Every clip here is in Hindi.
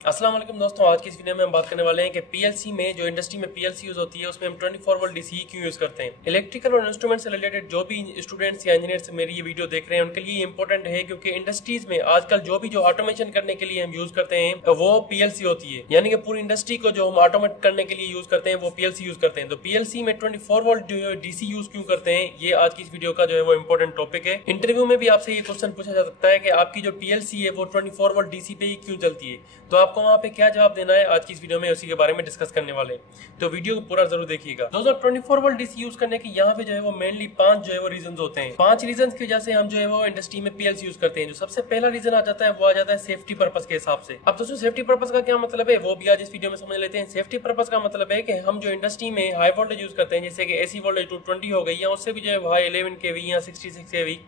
अस्सलाम वालेकुम दोस्तों, आज की इस वीडियो में हम बात करने वाले हैं कि पीएलसी में जो इंडस्ट्री में पीएलसी यूज होती है उसमें हम 24 वोल्ट डीसी क्यों यूज करते हैं। इलेक्ट्रिकल और इंस्ट्रूमेंट से रिलेटेड जो भी स्टूडेंट्स या इंजीनियर्स मेरी ये वीडियो देख रहे हैं उनके लिए इंपॉर्टेंट है, क्योंकि इंडस्ट्रीज में आजकल जो ऑटोमेशन करने के लिए हम यूज करते हैं वो पीएलसी होती है। यानी कि पूरी इंडस्ट्री को जो हम ऑटोमेट करने के लिए यूज करते हैं वो पीएलसी यूज करते हैं। तो पीएलसी में 24 वोल्ट जो डीसी यूज क्यों करते हैं, ये आज की इस वीडियो का जो है वो इंपॉर्टेंट टॉपिक है। इंटरव्यू में भी आपसे ये क्वेश्चन पूछा जा सकता है कि आपकी जो पीएलसी है वो 24 वोल्ट डीसी पे ही क्यों चलती है, तो आपको वहां पे क्या जवाब देना है आज की इस वीडियो में उसी के बारे में डिस्कस करने वाले हैं। तो वीडियो को पूरा जरूर देखिएगा। दोस्तों 24 वोल्ट डीसी यूज करने के यहाँ पे जो है वो मेनली 5 जो है वो रीजन होते हैं। 5 रीजन की वजह से हम जो है वो इंडस्ट्री में पीएलसी यूज करते हैं। जो सबसे पहला रीजन आ जाता है वो आ जाता है सेफ्टी पर्पस के हिसाब से। अब दोस्तों सेफ्टी पर्पस का क्या मतलब है वो भी आज इस वीडियो में समझ लेते हैं। सेफ्टी पर्पस का मतलब है कि हम जो इंडस्ट्री में हाई वोल्टेज यूज करते हैं, जैसे कि एसी वोल्टेज 220 हो गई या उससे भी जो है हाई 11 केवी या 66 केवी,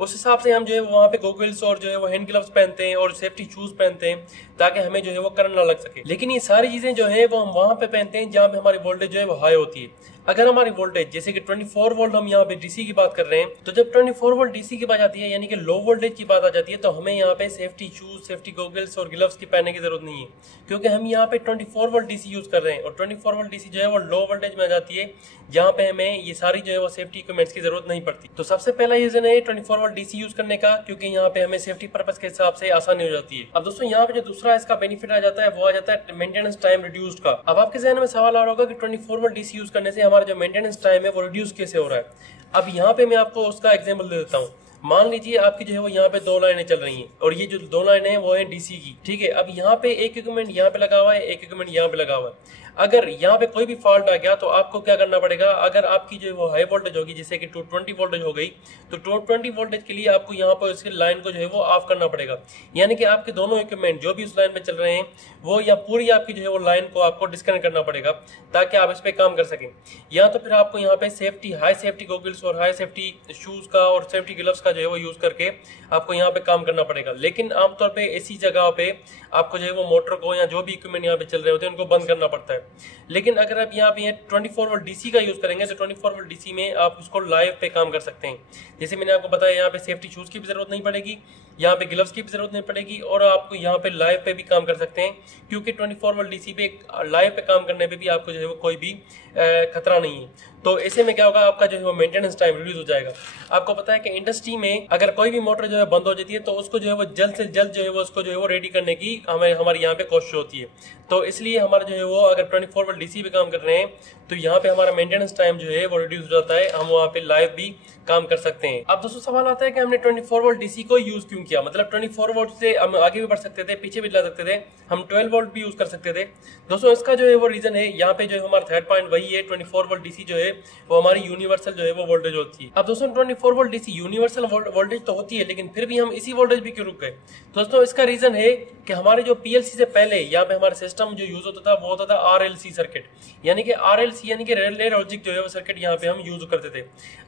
उस हिसाब से हम जो है वहाँ पे गॉगल्स और जो है वो हैंड ग्लव्स पहनते हैं और सेफ्टी शूज पहनते हैं ताकि हमें जो है वो करंट ना लग सके। लेकिन ये सारी चीजें जो है वो हम वहां पे पहनते हैं जहाँ पे हमारी वोल्टेज जो है वो हाई होती है। अगर हमारी वोल्टेज जैसे कि 24 वोल्ट हम यहाँ पे डीसी की बात कर रहे हैं, तो जब 24 वोल्ट डीसी की बात आती है यानी कि लो वोल्टेज की बात आ जाती है, तो हमें यहाँ पे सेफ्टी शूज, सेफ्टी गॉगल्स और ग्लव्स की पहनने की जरूरत नहीं है, क्योंकि हम यहाँ पे 24 वोल्ट डीसी यूज कर रहे हैं। और 24 वोल्ट डीसी जो है वो लो वोल्टेज में आ जाती है, जहाँ पे हमें ये सारी जो है वो सेफ्टी इक्विपमेंट्स की जरूरत नहीं पड़ती। तो सबसे पहला रीजन है 24 वोल्ट डीसी यूज करने का, क्योंकि यहाँ पे हमें सेफ्टी पर्पस के हिसाब से आसानी हो जाती है। अब दोस्तों यहाँ पे जो दूसरा इसका बेनिफिट आ जाता है वो आ जाता है मेंटेनेंस टाइम रिड्यूस्ड का। अब आपके जहन में सवाल आ रहा होगा कि 24 वोल्ट डीसी यूज करने से हमारा जो मेंटेनेंस टाइम है वो रिड्यूस कैसे हो रहा है। अब यहाँ पे मैं आपको उसका एग्जांपल दे देता हूँ। मान लीजिए आपकी जो है वो यहाँ पे 2 लाइनें चल रही हैं और ये जो 2 लाइनें हैं वो है डीसी की, ठीक है। अब यहाँ पे एक इक्विपमेंट यहाँ पे लगा हुआ है, एक इक्विपमेंट यहाँ पे लगा हुआ है। अगर यहाँ पे कोई भी फॉल्ट आ गया तो आपको क्या करना पड़ेगा, अगर आपकी जो वो हाई वोल्टेज होगी जैसे कि 220 वोल्टेज हो गई, तो 220 वोल्टेज के लिए आपको यहाँ पर उसकी लाइन को जो है वो ऑफ करना पड़ेगा। यानी कि आपके दोनों इक्विपमेंट जो भी उस लाइन पे चल रहे हैं वो या पूरी आपकी जो है वो लाइन को आपको डिस्कनेक्ट करना पड़ेगा ताकि आप इस पे काम कर सकें। या तो फिर आपको यहाँ पे सेफ्टी हाई सेफ्टी गॉगल्स और हाई सेफ्टी शूज का और सेफ्टी ग्लव्स का जो है वो यूज करके आपको यहाँ पे काम करना पड़ेगा। लेकिन आमतौर पे ऐसी जगह पे आपको जो है वो मोटर को या जो भी इक्विपमेंट यहाँ पे चल रहे होते हैं उनको बंद करना पड़ता है। लेकिन अगर आप यहाँ पे 24 वोल्ट डीसी का यूज करेंगे तो 24 वोल्ट डीसी में आप उसको लाइव पे काम कर सकते हैं। जैसे मैंने आपको बताया यहाँ पे सेफ्टी शूज की भी जरूरत नहीं पड़ेगी, यहाँ पे ग्लव्स की भी जरूरत नहीं पड़ेगी और आपको यहाँ पे लाइव पे भी काम कर सकते हैं, क्योंकि 24 वोल्ट डीसी पे लाइव पे काम करने पे भी आपको जो है वो कोई भी खतरा नहीं है। तो ऐसे में क्या होगा, आपका जो है वो मेंटेनेंस टाइम रिड्यूस हो जाएगा। आपको पता है कि इंडस्ट्री में अगर कोई भी मोटर जो है बंद हो जाती है तो उसको जो है वो जल्द से जल्द जो है वो उसको जो है वो रेडी करने की हमारे यहाँ पे कोशिश होती है। तो इसलिए हमारा जो है वो अगर 24 वोल्ट डीसी पे काम कर रहे हैं तो यहाँ पे हमारा मेंटेनेंस टाइम जो है वो रिड्यूस हो जाता है, हम वहाँ पे लाइव भी काम कर सकते हैं। अब दोस्तों सवाल आता है कि हमने 24 वोल्ट डीसी को यूज क्यों किया, मतलब 24 वोल्ट से हम आगे भी बढ़ सकते थे, पीछे भी ला सकते थे, हम 12 वोल्ट भी यूज कर सकते थे। दोस्तों इसका जो है वो रीजन है, यहाँ पे जो है हमारा थर्ड पॉइंट वही है, 24 वोल्ट डीसी जो है वो हमारी यूनिवर्सल जो है वो वोल्टेज होती है। अब दोस्तों 24 वोल्ट डीसी यूनिवर्सल वोल्टेज तो होती है, लेकिन फिर भी हम इसी वोल्टेज भी क्यों रुक गए। दोस्तों इसका रीजन है कि हमारे जो पीएलसी से पहले यहाँ पे हमारा सिस्टम जो यूज होता था वो होता था आरएलसी सर्किट, यानी कि आरएलसी यानी कि रिले लॉजिक जो है वो सर्किट यहाँ पे हम यूज करते थे।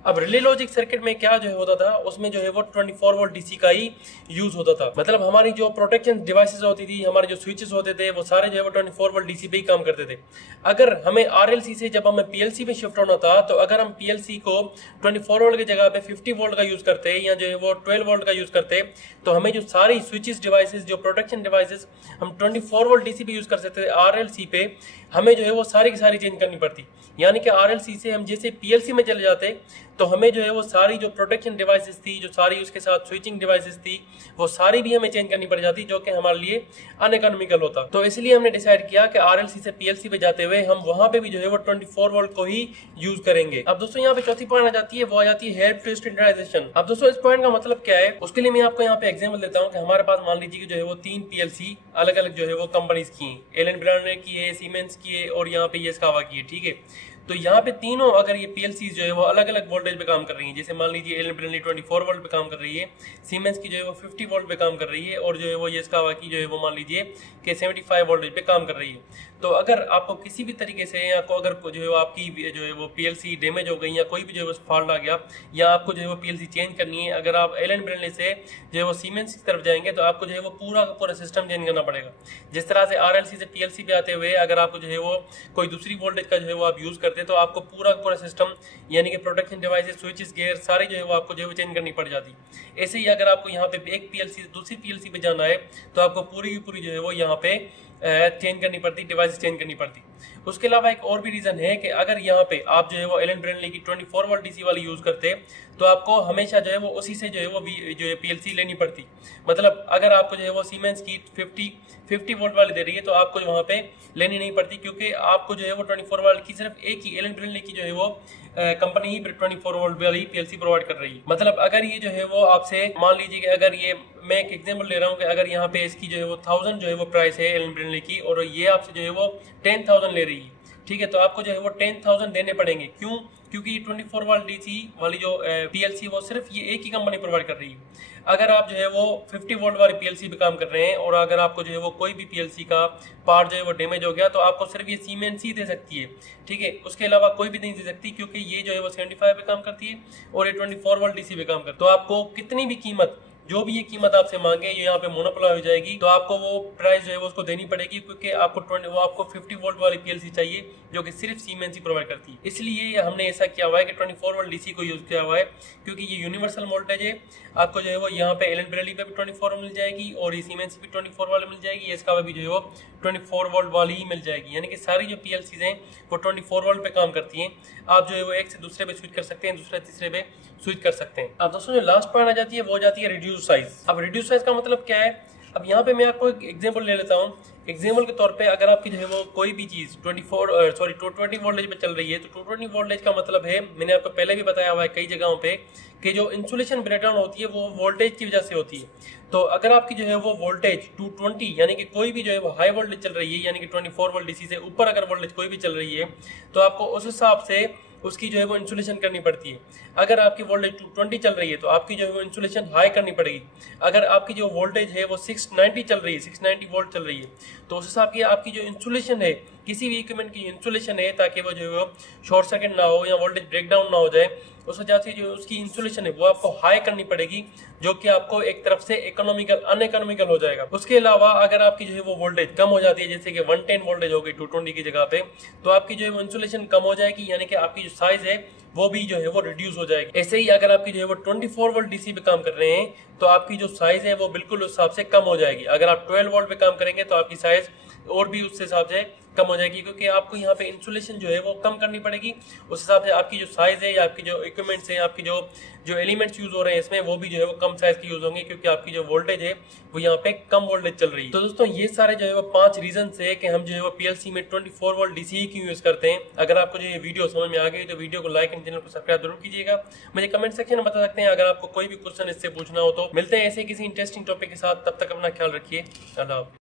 अब रिले लॉजिक सर्किट में क्या जो है होता था, उसमें जो है वो 24 वोल्ट डीसी का ही यूज होता था। मतलब हमारी जो प्रोटेक्शन डिवाइसेस होती थी, हमारे जो स्विचेस होते थे वो सारे जो है वो 24 वोल्ट डीसी पे ही काम करते थे। अगर हमें आरएलसी से जब हमें पीएलसी में शिफ्ट होना था, तो अगर हम पीएलसी को 24 वोल्ट की जगह पे 50 वोल्ट का यूज करते या जो है वो 12 वोल्ट का यूज करते, तो हमें जो सारी स्विचेस डिवाइसेस, जो प्रोटेक्शन डिवाइसेस हम 24 वोल्ट डीसी पे यूज कर सकते थे, आरएलसी पे हमें जो है वो सारी की सारी चेंज करनी पड़ती। यानी कि आरएलसी से हम जैसे पीएलसी में चले जाते तो हमें जो है वो सारी जो प्रोटेक्शन डिवाइसेस थी, जो सारी उसके साथ स्विचिंग डिवाइसेस थी, वो सारी भी हमें चेंज करनी पड़ जाती, जो कि हमारे लिए अनइकोनॉमिकल होता। तो इसलिए हमने डिसाइड किया कि आरएलसी से पीएलसी पे जाते हुए हम वहां पे भी जो है वो 24 वोल्ट को ही यूज करेंगे। अब दोस्तों यहाँ पे चौथी पॉइंट आ जाती है, वो आ जाती है हेल्प टू स्टैंडर्डाइजेशन। अब दोस्तों इस पॉइंट का मतलब क्या है, उसके लिए मैं आपको यहाँ पे एग्जाम्पल देता हूँ कि हमारे पास मान लीजिए कि जो है वो 3 पीएलसी अलग अलग जो है वो कंपनीज की है, एलन ब्रांड की है, सीमेंस की है और यहाँ पे यास्कावा की है, ठीक है। तो यहाँ पे तीनों अगर ये पीएलसी जो है वो अलग अलग वोल्टेज पे काम कर रही है, जैसे मान लीजिए एलन ब्रांड 24 वोल्ट पे काम कर रही है, सीमेंस की जो है वो 50 वोल्ट पे काम कर रही है और जो है वो यास्कावा की जो है वो मान लीजिए कि 75 वोल्टेज पे काम कर रही है। तो अगर आपको किसी भी तरीके से आपको अगर जो है आपकी जो है वो पीएलसी डैमेज हो गई या कोई भी जो है फॉल्ट आ गया या आपको जो है वो पीएलसी चेंज करनी है, अगर आप एलन ब्रांड से जो है वो सीमेंस की तरफ जाएंगे तो आपको जो है वो पूरा का पूरा सिस्टम चेंज करना पड़ेगा। जिस तरह से आरएलसी से पीएलसी पे आते हुए अगर आपको जो है वो कोई दूसरी वोल्टेज का जो है वो आप यूज करते हैं तो आपको पूरा का पूरा सिस्टम यानी कि प्रोटेक्शन डिवाइसेस, स्विचेस, गियर सारे जो है वो आपको जो है वो चेंज करनी पड़ जाती। ऐसे ही अगर आपको यहाँ पे एक पीएलसी से दूसरी पीएलसी पे जाना है तो आपको पूरी की पूरी जो है वो यहाँ पे चेंज करनी पड़ती, डिवाइस चेंज करनी पड़ती। उसके अलावा एक और भी रीजन है कि अगर यहाँ पे आप जो है वो एलन ब्रेनली की 24 वोल्ट डीसी वाली यूज करते तो आपको हमेशा जो है वो उसी से जो है वो जो है पीएलसी लेनी पड़ती। मतलब अगर आपको जो है वो सीमेंस की 50 वोल्ट वाली दे रही है तो आपको वहाँ पे लेनी नहीं पड़ती, क्योंकि आपको जो है वो 24 वोल्ट की सिर्फ एक ही एलन ब्रेनली की जो है वो कंपनी ही 24 वोल्ट वाली पीएलसी प्रोवाइड कर रही है। मतलब अगर ये जो है वो आपसे मान लीजिए कि अगर ये, मैं एक एग्जांपल ले रहा हूँ कि अगर यहाँ पे इसकी जो है वो 1000 जो है वो प्राइस है एलन ब्रेनली की और ये आपसे जो है वो 10,000 ले रही है, ठीक है, तो आपको जो है वो 10,000 देने पड़ेंगे। क्यों? क्योंकि 24 वोल्ट डीसी वाली जो पीएलसी वो सिर्फ ये एक ही कंपनी प्रोवाइड कर रही है। अगर आप जो है वो 50 वोल्ट वाली पीएलसी पे काम कर रहे हैं और अगर आपको जो है वो कोई भी पीएलसी का पार्ट जो है वो डैमेज हो गया तो आपको सिर्फ ये सीमेंस ही दे सकती है, ठीक है, उसके अलावा कोई भी नहीं दे सकती, क्योंकि ये जो है वो 75 पे काम करती है और ये 24 वोल्ट डीसी पे काम करती है। तो आपको कितनी भी कीमत, जो भी ये कीमत आपसे मांगे, ये यहाँ पे मोनोपोली हो जाएगी, तो आपको वो प्राइस जो है वो उसको देनी पड़ेगी, क्योंकि आपको 50 वोल्ट वाली पीएलसी चाहिए जो कि सिर्फ सीमेंस ही प्रोवाइड करती है। इसलिए हमने ऐसा किया हुआ है कि 24 वोल्ट डीसी को यूज किया हुआ है, क्योंकि ये यूनिवर्सल वोल्टेज है। आपको जो है वो यहाँ पे एलन ब्रेनली पे भी 24 मिल जाएगी और ये सीमेंस पे 24 वाली मिल जाएगी, इसका भी जो है वो 24 वोल्ट वाली ही मिल जाएगी। यानी कि सारी जो पीएलसीज हैं वो 24 वोल्ट पे काम करती हैं। आप जो है वो एक से दूसरे पे स्विच कर सकते हैं, दूसरे तीसरे पे स्विच कर सकते हैं। अब दोस्तों जो लास्ट पॉइंट आ जाती है वो हो जाती है रिड्यूस साइज। अब रिड्यूस साइज का मतलब क्या है? अब यहाँ पे मैं आपको एक एग्जांपल ले लेता हूँ। एग्जांपल के तौर पे अगर आपकी जो है वो कोई भी चीज 220 वोल्टेज पे चल रही है तो 220 वोल्टेज का मतलब है, मैंने आपको पहले भी बताया हुआ है कई जगहों पे, कि जो इंसुलेशन ब्रेकडाउन होती है वो वोल्टेज की वजह से होती है। तो अगर आपकी जो है वो वोल्टेज 220 यानी कि कोई भी जो है वो हाई वोल्टेज चल रही है, यानी कि 24 वोल्ट डीसी से ऊपर अगर वोल्टेज कोई भी चल रही है तो आपको उस हिसाब से उसकी जो है वो इंसुलेशन करनी पड़ती है। अगर आपकी वोल्टेज 220 चल रही है तो आपकी जो है वो इंसुलेशन हाई करनी पड़ेगी। अगर आपकी जो वोल्टेज है वो 690 चल रही है, 690 वोल्ट चल रही है, तो उस हिसाब की आपकी जो इंसुलेशन है, किसी भी इक्विपमेंट की इंसुलेशन है, ताकि वो जो है वो शॉर्ट सर्किट ना हो या वोल्टेज ब्रेकडाउन ना हो जाए, उस वजह से जो उसकी इंसुलेशन है वो आपको हाई करनी पड़ेगी, जो कि आपको एक तरफ से अनइकोनॉमिकल हो जाएगा। उसके अलावा अगर आपकी जो है वो वोल्टेज कम हो जाती है, जैसे कि 110 वोल्टेज हो गई 220 की जगह पे, तो आपकी जो है वो इंसुलेशन कम हो जाएगी, यानी कि आपकी जो साइज है वो भी जो है वो रिड्यूस हो जाएगी। ऐसे ही अगर आपकी जो है वो 24 वोल्ट डीसी पे काम कर रहे हैं तो आपकी जो साइज है वो बिल्कुल उस हिसाब से कम हो जाएगी। अगर आप 12 वोल्ट पे काम करेंगे तो आपकी साइज और भी उस हिसाब से कम हो जाएगी, क्योंकि आपको यहाँ पे इंसुलेशन जो है वो कम करनी पड़ेगी। उस हिसाब से आपकी जो साइज है या आपकी जो इक्विपमेंट्स है, आपकी जो एलिमेंट्स यूज हो रहे हैं इसमें, वो भी जो है वो कम साइज के यूज होंगे, क्योंकि आपकी जो वोल्टेज है वो यहाँ पे कम वोल्टेज चल रही है। तो दोस्तों ये सारे जो है वो 5 रीजन है कि हम जो है वो पीएलसी में 24 वोल्ट डीसी क्यों यूज करते हैं। अगर आपको जो ये वीडियो समझ में आ गई तो वीडियो को लाइक एंड चैनल को सब्सक्राइब जरूर कीजिएगा। मुझे कमेंट सेक्शन में बता सकते हैं अगर आपको कोई भी क्वेश्चन इससे पूछना हो तो। मिलते हैं ऐसे किसी इंटरेस्टिंग टॉपिक के साथ, तब तक अपना ख्याल रखिए। अल्लाह।